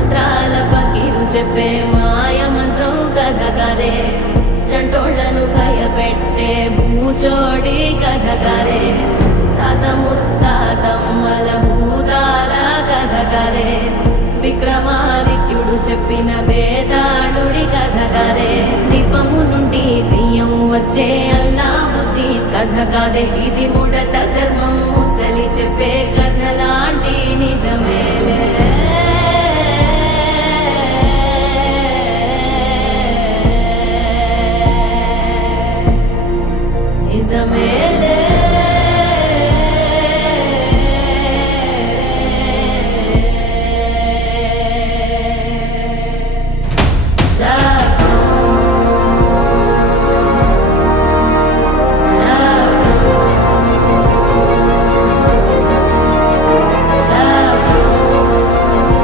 మంత్రాల పకీరు చెప్పే మాయ మంత్రం కథ కదే చంటోళ్లను భయపెట్టే భూచోడి కథ కదే తాత ముత్తాతమ్మల భూతాల కథ కదే విక్రమాదిత్యుడు చెప్పిన వేదాళుడి కథ కదే దీపము నుండి దెయ్యం వచ్చే అల్లావుద్దీన్ కథ కాదే ఇది ముడత చర్మం ముసలి చెప్పే కథ